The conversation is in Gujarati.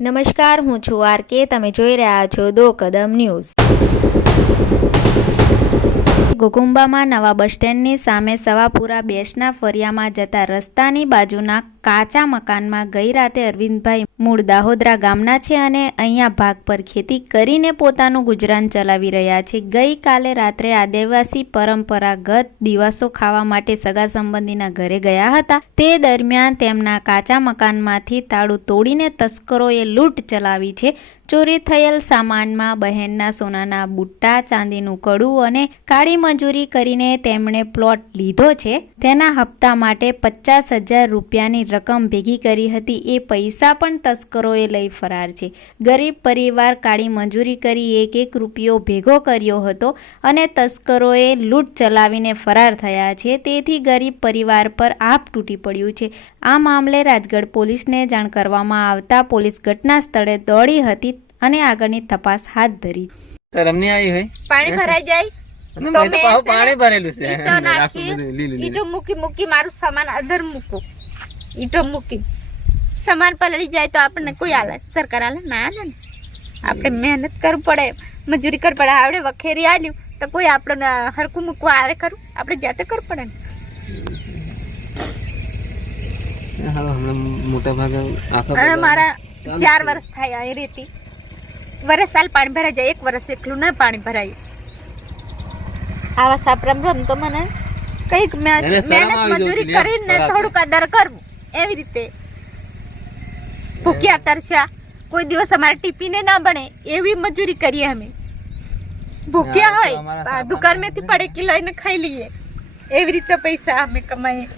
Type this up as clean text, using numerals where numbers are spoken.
નમસ્કાર, હું છું આરકે. તમે જોઈ રહ્યા છો દો કદમ ન્યૂઝ. ઘોઘુંબામાં નવા બસ સ્ટેન્ડની સામે સવાપુરા બેસના ફરિયામાં જતા રસ્તાની બાજુના કાચા મકાનમાં ગઈ રાતે અરવિંદભાઈ મૂળ દાહોદરા ગામના છે અને અહીંયા ભાગ પર ખેતી કરીને પોતાનું ગુજરાન ચલાવી રહ્યા છે. ગઈકાલે રાત્રે આદિવાસી પરંપરાગત દિવસો ખાવા માટે સગા સંબંધીના ઘરે ગયા હતા. તે દરમિયાન તેમના કાચા મકાનમાંથી તાળું તોડીને તસ્કરોએ લૂંટ ચલાવી છે. ચોરી થયેલ સામાનમાં બહેનના સોનાના બુટ્ટા, ચાંદીનું કડું અને કાળી મજૂરી કરીને તેમણે પ્લોટ લીધો છે. તેના હપ્તા માટે 50,000 રૂપિયાની રકમ ભેગી કરી હતી. એ પૈસા પણ તસ્કરોએ લઈ ફરાર છે. ગરીબ પરિવાર કાળી મજૂરી કરી 1-1 રૂપિયો ભેગો કર્યો હતો અને તસ્કરોએ લૂંટ ચલાવીને ફરાર થયા છે. તેથી ગરીબ પરિવાર પર આપ તૂટી પડ્યું છે. આ મામલે રાજગઢ પોલીસને જાણ કરવામાં આવતા પોલીસ ઘટના સ્થળે દોડી હતી અને આગળની તપાસ હાથ ધરી. સર અમને આવી હોય પાણી ભરાઈ જાય અને મેં તો પાછું પાણી ભરેલું છે. ઈટો નાખી, ઈટો મૂકી મારું સામાન અંદર મૂકો, ઈટો મૂકી સામાન પલળી જાય તો આપણને કોઈ હાલે? સરકાર હાલે ના હાલે ને. આપણે મહેનત કરવું પડે, મજૂરી કરવી પડે. આપણે વખેરી આલ્યું તો કોઈ આપણને હરકું મૂકવા આવે ખરું? આપણે જાતે કરવું પડે ને. મોટા ભાગે અને મારા 4 વર્ષ થાય અહીં રેતી. વરસ સાલ પાણી ભરાઈ જાય, 1 વર્ષ એકલું ના પાણી ભરાયું. આવા સાપરામ તો મને કઈક મહેનત મજૂરી કરીને થોડુંક આદર કરવું, એવી રીતે ભૂખ્યા તરસ્યા કોઈ દિવસ અમારે ટીપીને ના બને એવી મજૂરી કરીએ અમે. ભૂખ્યા હોય દુકાન માંથી પડેકી લઈને ખાઈ લઈએ, એવી રીતે પૈસા અમે કમાઈએ.